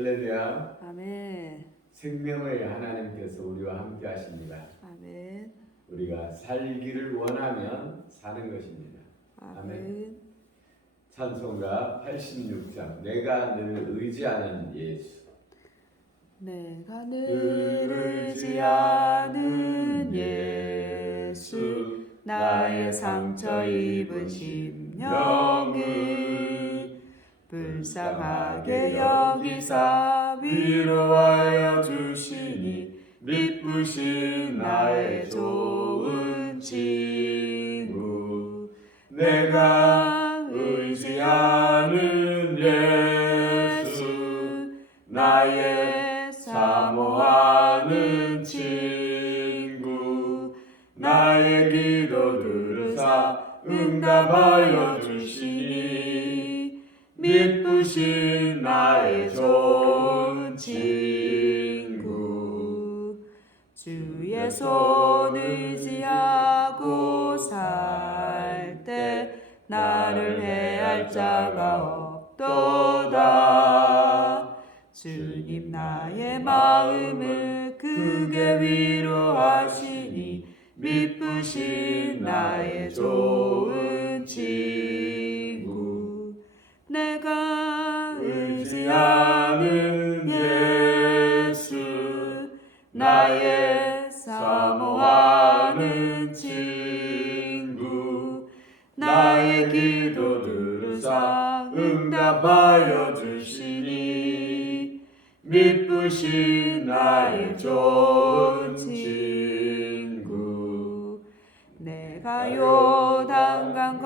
할렐루야. 아멘. 생명의 하나님께서 우리와 함께 하십니다. 아멘. 우리가 살기를 원하면 사는 것입니다. 아멘. 찬송가 86장 내가 늘 의지하는 예수. 내가 늘 의지하는 예수, 나의 상처 입은 심령을 불쌍하게 여기사 위로하여 주시니 미쁘신 나의 좋은 친구. 내가 의지하는 예수, 나의 사모하는 친구. 나의 기도 들으사 응답하여 주시니 미쁘신 나의 좋은 친구. 주의 손 의지하고 살 때 나를 해할 자가 없도다. 주님 나의 마음을 크게 위로하시니 미쁘신 나의 좋은 친구. 내가 의지하는 예수, 나의 사모하는 친구. 나의 기도 들으사 응답하여 주시니 미쁘신 나의 좋은 친구. 내가 요단강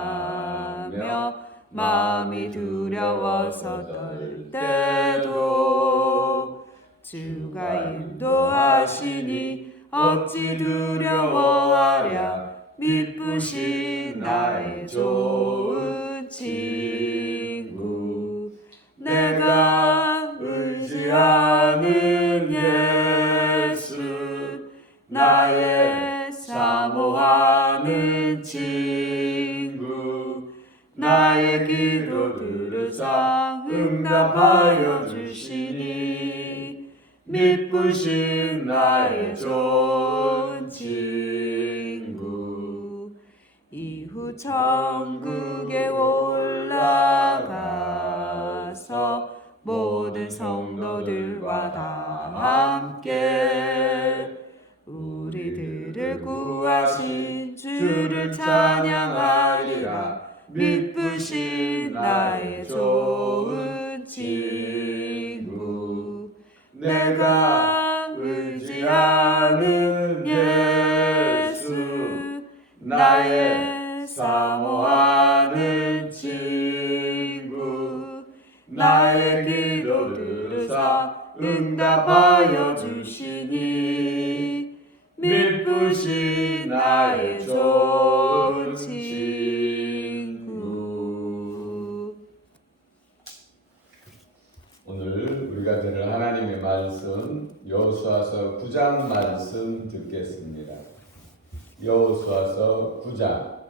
건너가며 마음이 두려워서 떨 때도 주가 인도하시니 어찌 두려워하랴. 미쁘신 나의 좋은 친구. 내가 의지하는 예수, 나의 사모하는 친구. 나의 기도 들으사 응답하여 주시니 미쁘신 나의 좋은 친구. 이후 천국에 올라가서 모든 성도들과 다 함께 우리들을 구하신 주를 찬양하리라. 미쁘신 나의 좋은 친구. 내가 의지하는 예수, 나의 사모하는 친구. 나의 기도 들으사 응답하여 주시니 미쁘신 나의 좋은 친구. 오늘 우리가 들을 하나님의 말씀 여호수아서 9장 말씀 듣겠습니다. 여호수아서 9장.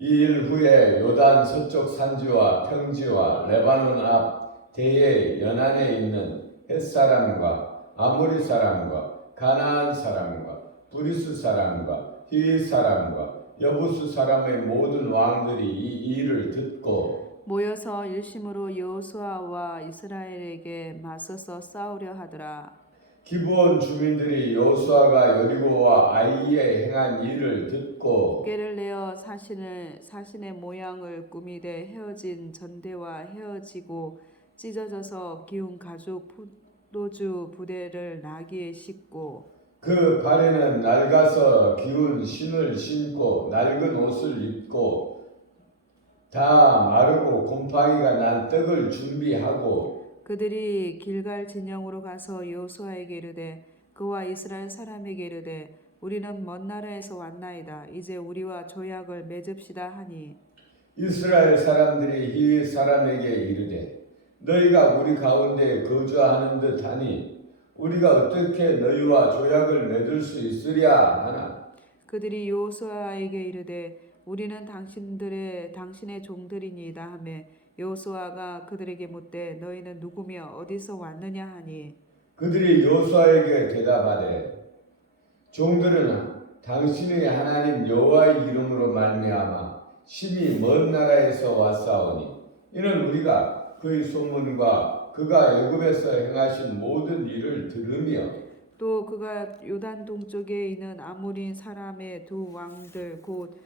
이 일 후에 요단 서쪽 산지와 평지와 레바논 앞 대의 연안에 있는 헷사람과 아모리 사람과 가나안 사람과 브리스 사람과 히윗 사람과 여부스 사람의 모든 왕들이 이 일을 듣고 모여서 일심으로 여호수아와 이스라엘에게 맞서서 싸우려 하더라. 기브온 주민들이 여호수아가 여리고와 아이에 행한 일을 듣고 꾀를 내어 사신의 모양을 꾸미되 헤어진 전대와 헤어지고 찢어져서 기운 가죽 포도주 부대를 나귀에 싣고 그 발에는 낡아서 기운 신을 신고 낡은 옷을 입고 다 마르고 곰팡이가 난 떡을 준비하고 그들이 길갈 진영으로 가서 여호수아에게 이르되 그와 이스라엘 사람에게 이르되 우리는 먼 나라에서 왔나이다. 이제 우리와 조약을 맺읍시다 하니 이스라엘 사람들이 히윗 사람에게 이르되 너희가 우리 가운데 거주하는 듯하니 우리가 어떻게 너희와 조약을 맺을 수 있으랴 하나. 그들이 여호수아에게 이르되 우리는 당신의 종들이니이다 하매 여호수아가 그들에게 묻되 너희는 누구며 어디서 왔느냐 하니 그들이 여호수아에게 대답하되 종들은 당신의 하나님 여호와의 이름으로 말미암아 심히 먼 나라에서 왔사오니 이는 우리가 그의 소문과 그가 애굽에서 행하신 모든 일을 들으며 또 그가 요단 동쪽에 있는 아모린 사람의 두 왕들 곧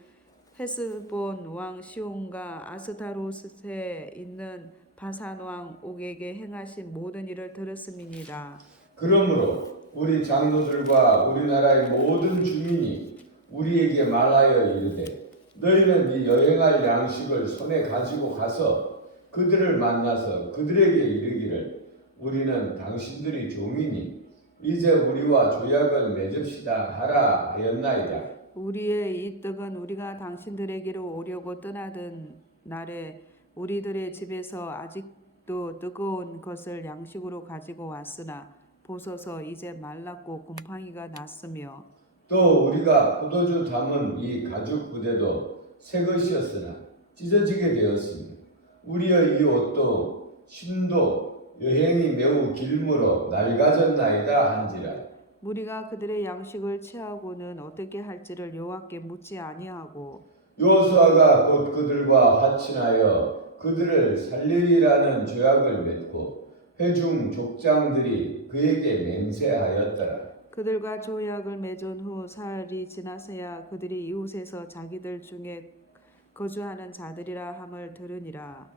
헤스본 왕 시온과 아스타로스에 있는 바산 왕 옥에게 행하신 모든 일을 들었음이니이다. 그러므로 우리 장로들과 우리나라의 모든 주민이 우리에게 말하여 이르되 너희는 이 여행할 양식을 손에 가지고 가서 그들을 만나서 그들에게 이르기를 우리는 당신들이 종이니 이제 우리와 조약을 맺읍시다 하라 하였나이다. 우리의 이 떡은 우리가 당신들에게로 오려고 떠나던 날에 우리들의 집에서 아직도 뜨거운 것을 양식으로 가지고 왔으나 보소서 이제 말랐고 곰팡이가 났으며 또 우리가 포도주 담은 이 가죽 부대도 새 것이었으나 찢어지게 되었으며 우리의 이 옷도 심도 여행이 매우 길므로 낡아졌나이다 한지라. 우리가 그들의 양식을 취하고는 어떻게 할지를 여호와께 묻지 아니하고 여호수아가 곧 그들과 화친하여 그들을 살리리라는 조약을 맺고 회중 족장들이 그에게 맹세하였더라. 그들과 조약을 맺은 후 사흘이 지나서야 그들이 이웃에서 자기들 중에 거주하는 자들이라 함을 들으니라.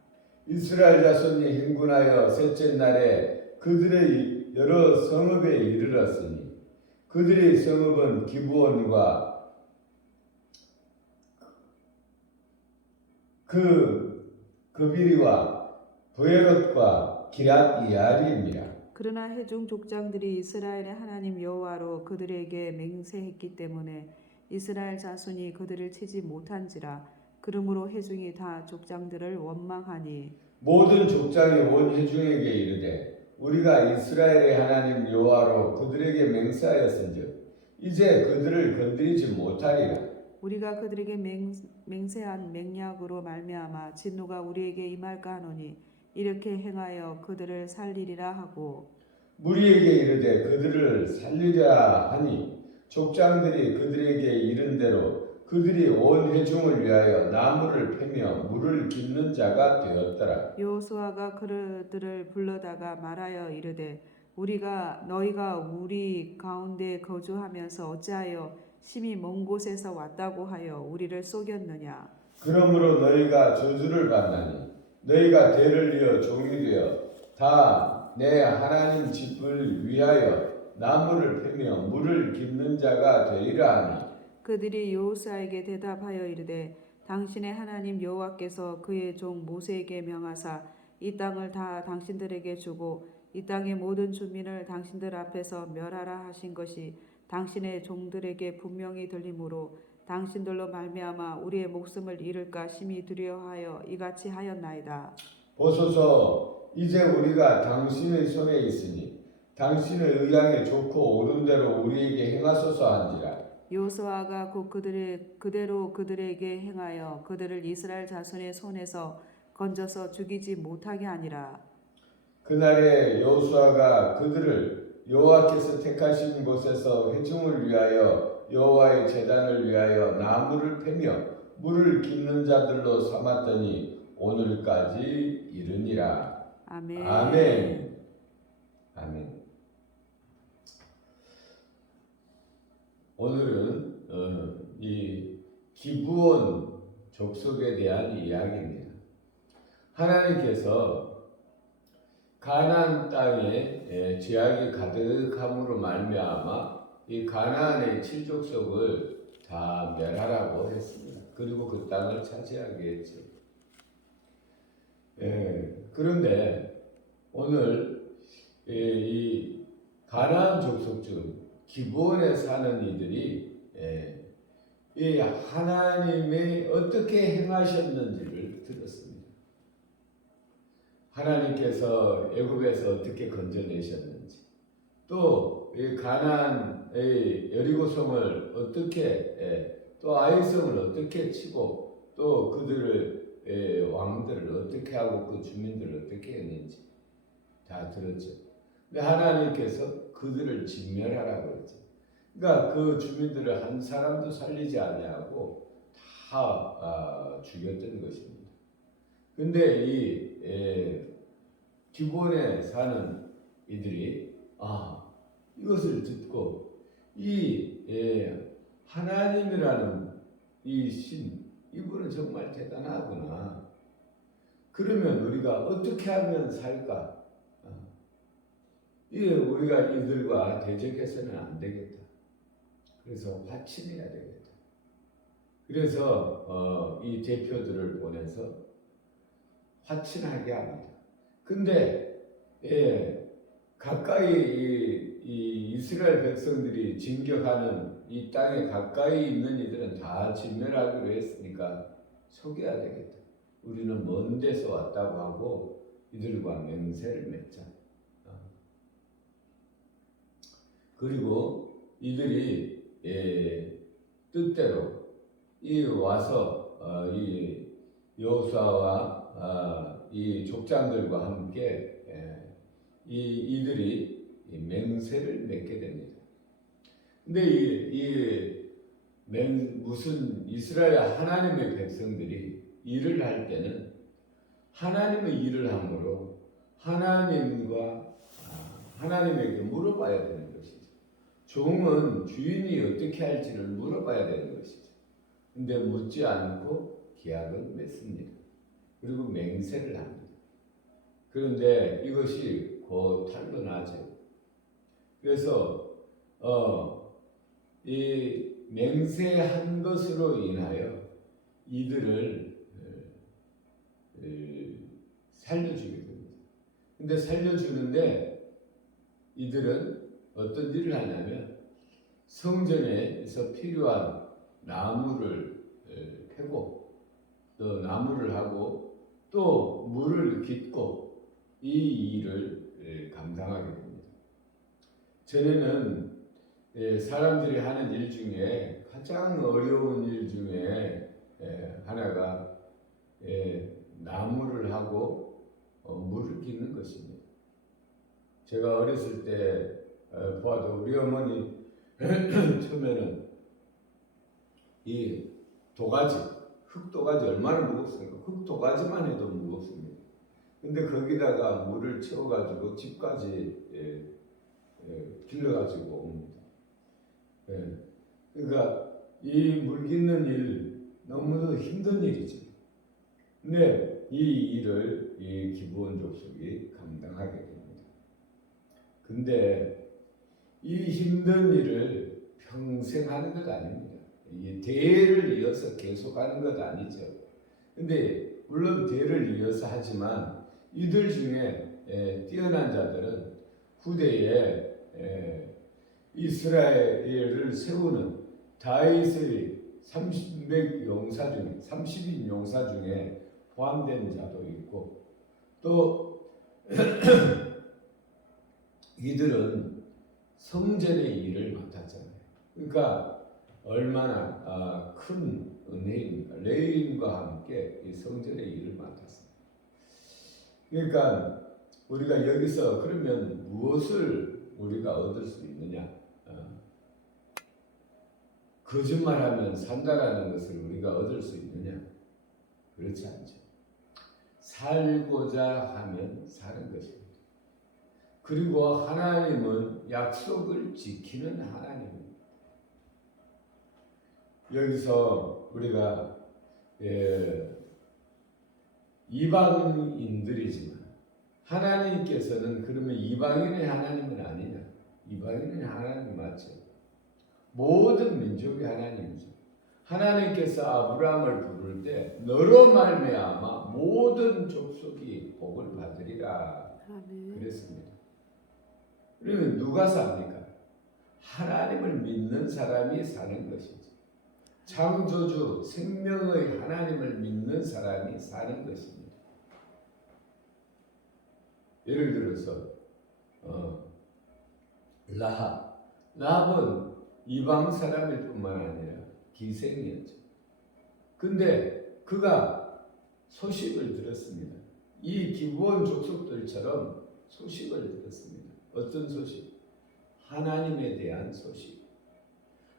이스라엘 자손이 행군하여 셋째 날에 그들의 여러 성읍에 이르렀으니 그들의 성읍은 기브온과 그 그비리와 브에롯과 기랏 이알임이라. 그러나 회중 족장들이 이스라엘의 하나님 여호와로 그들에게 맹세했기 때문에 이스라엘 자손이 그들을 치지 못한지라. 그러므로 회중이 다 족장들을 원망하니 모든 족장이 온 회중에게 이르되 우리가 이스라엘의 하나님 여호와로 그들에게 맹세하였은즉 이제 그들을 건드리지 못하리라. 우리가 그들에게 맹세한 맹약으로 말미암아 진노가 우리에게 임할까 하노니 이렇게 행하여 그들을 살리리라 하고 무리에게 이르되 그들을 살리라 하니 족장들이 그들에게 이른 대로 그들이 온 회중을 위하여 나무를 패며 물을 깃는 자가 되었더라. 여호수아가 그들을 불러다가 말하여 이르되 너희가 우리 가운데 거주하면서 어찌하여 심히 먼 곳에서 왔다고 하여 우리를 속였느냐. 그러므로 너희가 저주를 받나니 너희가 대를 이어 종이 되어 다 내 하나님 집을 위하여 나무를 패며 물을 깃는 자가 되리라 하니 그들이 여호수아에게 대답하여 이르되 당신의 하나님 여호와께서 그의 종 모세에게 명하사 이 땅을 다 당신들에게 주고 이 땅의 모든 주민을 당신들 앞에서 멸하라 하신 것이 당신의 종들에게 분명히 들리므로 당신들로 말미암아 우리의 목숨을 잃을까 심히 두려워하여 이같이 하였나이다. 보소서 이제 우리가 당신의 손에 있으니 당신의 의향에 좋고 옳은 대로 우리에게 행하소서 한지라. 여호수아가 곧 그대로 그들에게 행하여 그들을 이스라엘 자손의 손에서 건져서 죽이지 못하게 하니라. 그날에 여호수아가 그들을 여호와께서 택하신 곳에서 회중을 위하여 여호와의 제단을 위하여 나무를 패며 물을 깃는 자들로 삼았더니 오늘까지 이르니라. 아멘. 아멘. 아멘. 오늘은 이 기브온 족속에 대한 이야기입니다. 하나님께서 가나안 땅에 죄악이 가득함으로 말미암아 이 가나안의 7족속을 다 멸하라고 했습니다. 그리고 그 땅을 차지하게 했죠. 그런데 오늘 이 가나안 족속 중 기브온에 사는 이들이 이 하나님이 어떻게 행하셨는지를 들었습니다. 하나님께서 애굽에서 어떻게 건져내셨는지, 또 이 가나안의 여리고성을 어떻게 또 아이성을 어떻게 치고 또 그들을 왕들을 어떻게 하고 그 주민들을 어떻게 했는지 다 들었죠. 근데 하나님께서 그들을 진멸하라고 했죠. 그러니까 그 주민들을 한 사람도 살리지 아니하고 다 죽였던 것입니다. 근데 이 기본에 사는 이들이 이것을 듣고 하나님이라는 이 신, 이분은 정말 대단하구나. 그러면 우리가 어떻게 하면 살까? 우리가 이들과 대적해서는 안 되겠다. 그래서 화친해야 되겠다. 그래서 이 대표들을 보내서 화친하게 합니다. 근데 가까이 이 이스라엘 백성들이 진격하는 이 땅에 가까이 있는 이들은 다 진멸하기로 했으니까 속여야 되겠다. 우리는 먼 데서 왔다고 하고 이들과 맹세를 맺자. 그리고 이들이 뜻대로 와서 이 여호수아와 이 족장들과 함께 이들이 맹세를 맺게 됩니다. 근데 무슨 이스라엘 하나님의 백성들이 일을 할 때는 하나님의 일을 함으로 하나님에게 물어봐야 되는 것이죠. 종은 주인이 어떻게 할지를 물어봐야 되는 것이죠. 근데 묻지 않고 계약을 맺습니다. 그리고 맹세를 합니다. 그런데 이것이 곧 탄로나죠. 그래서 이 맹세한 것으로 인하여 이들을 살려주게 됩니다. 근데 살려주는데 이들은 어떤 일을 하냐면 성전에서 필요한 나무를 패고 또 나무를 하고 또 물을 깃고 이 일을 감당하게 됩니다. 전에는 사람들이 하는 일 중에 가장 어려운 일 중에 하나가 나무를 하고 물을 깃는 것입니다. 제가 어렸을 때 보아도 우리 어머니 처음에는 이 도가지, 흙도가지 얼마나 무겁습니까? 흙도가지만 해도 무겁습니다. 근데 거기다가 물을 채워가지고 집까지 길러가지고 옵니다. 그러니까 이 물 깃는 일 너무도 힘든 일이죠. 근데 이 일을 이 기브온 족속이 감당하게 됩니다. 근데 이 힘든 일을 평생 하는 것 아닙니다. 이 대를 이어서 계속하는 것 아니죠. 근데 물론 대를 이어서 하지만 이들 중에 뛰어난 자들은 후대에 이스라엘을 세우는 다윗의 30인 용사 중에 포함된 자도 있고 또 이들은 성전의 일을 맡았잖아요. 그러니까 얼마나 큰 은혜입니까? 레위인과 함께 이 성전의 일을 맡았습니다. 그러니까 우리가 여기서 그러면 무엇을 우리가 얻을 수 있느냐? 거짓말하면 산다라는 것을 우리가 얻을 수 있느냐? 그렇지 않죠. 살고자 하면 사는 것입니다. 그리고 하나님은 약속을 지키는 하나님입니다. 여기서 우리가 이방인들이지만 하나님께서는 그러면 이방인의 하나님은 아니냐? 이방인의 하나님 맞죠? 모든 민족의 하나님이죠. 하나님께서 아브라함을 부를 때 너로 말미암아 모든 족속이 복을 받으리라 그랬습니다. 그러면 누가 삽니까? 하나님을 믿는 사람이 사는 것이죠. 창조주 생명의 하나님을 믿는 사람이 사는 것입니다. 예를 들어서 라합은 이방 사람일 뿐만 아니라 기생이었죠. 근데 그가 소식을 들었습니다. 이 기브온 족속들처럼 소식을 들었습니다. 어떤 소식? 하나님에 대한 소식.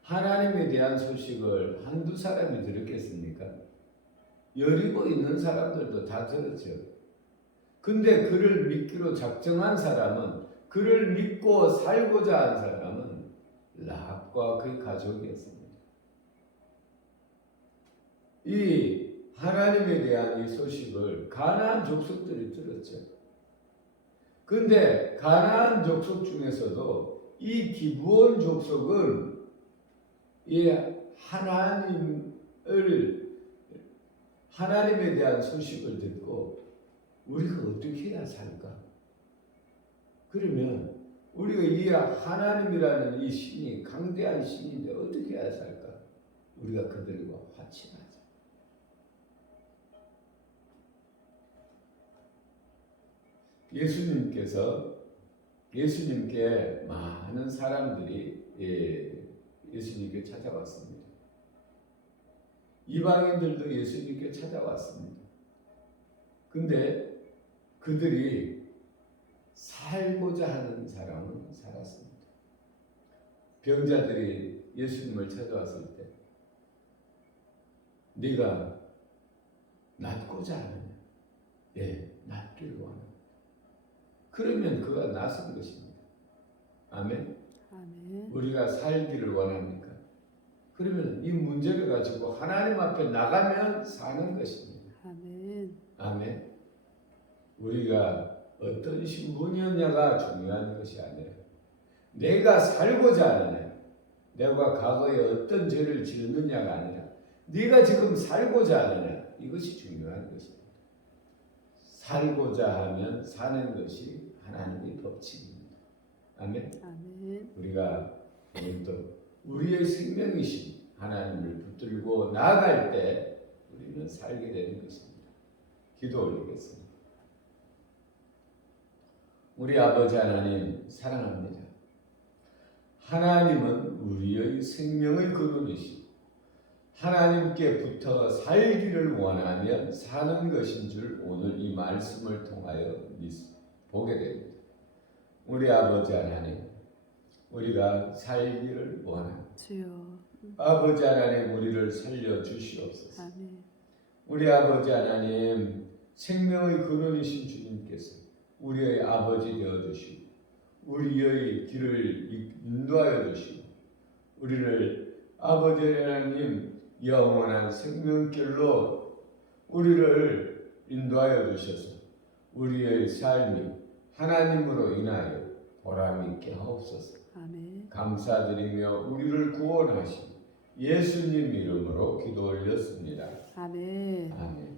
하나님에 대한 소식을 한두 사람이 들었겠습니까? 여리고 있는 사람들도 다 들었죠. 근데 그를 믿기로 작정한 사람은, 그를 믿고 살고자 한 사람은 라합과 그의 가족이었습니다. 이 하나님에 대한 이 소식을 가나안 족속들이 들었죠. 근데 가나안 족속 중에서도 이 기브온 족속은 이 하나님에 대한 소식을 듣고 우리가 어떻게 해야 살까? 그러면 우리가 이 하나님이라는 이 신이 강대한 신인데 어떻게 해야 살까? 우리가 그들과 화친하자. 예수님께 많은 사람들이 예수님께 찾아왔습니다. 이방인들도 예수님께 찾아왔습니다. 근데 그들이 살고자 하는 사람은 살았습니다. 병자들이 예수님을 찾아왔을 때 네가 낫고자 하느냐? 예, 낫기를 원합니다. 그러면 그가 낫은 것입니다. 아멘. 아멘. 우리가 살기를 원합니까? 그러면 이 문제를 가지고 하나님 앞에 나가면 사는 것입니다. 아멘. 아멘. 우리가 어떤 신분이었냐가 중요한 것이 아니라 내가 살고자 하느냐, 내가 과거에 어떤 죄를 지었느냐가 아니라 네가 지금 살고자 하느냐, 이것이 중요한 것입니다. 살고자 하면 사는 것이 하나님의 법칙입니다. 아멘. 아멘. 우리가 오늘도 우리의 생명이신 하나님을 붙들고 나아갈 때 우리는 살게 되는 것입니다. 기도 올리겠습니다. 우리 아버지 하나님 사랑합니다. 하나님은 우리의 생명의 근원이시고 하나님께 붙어 살기를 원하면 사는 것인 줄 오늘 이 말씀을 통하여 보게 됩니다. 우리 아버지 하나님, 우리가 살기를 원합니다. 주여. 아버지 하나님, 우리를 살려 주시옵소서. 아멘. 우리 아버지 하나님, 생명의 근원이신 주님께서 우리의 아버지 되어 주시고 우리의 길을 인도하여 주시고 우리를 아버지 하나님 영원한 생명길로 우리를 인도하여 주셔서 우리의 삶이 하나님으로 인하여 보람있게 하옵소서. 아멘. 감사드리며 우리를 구원하신 예수님 이름으로 기도 올렸습니다. 아멘. 아멘.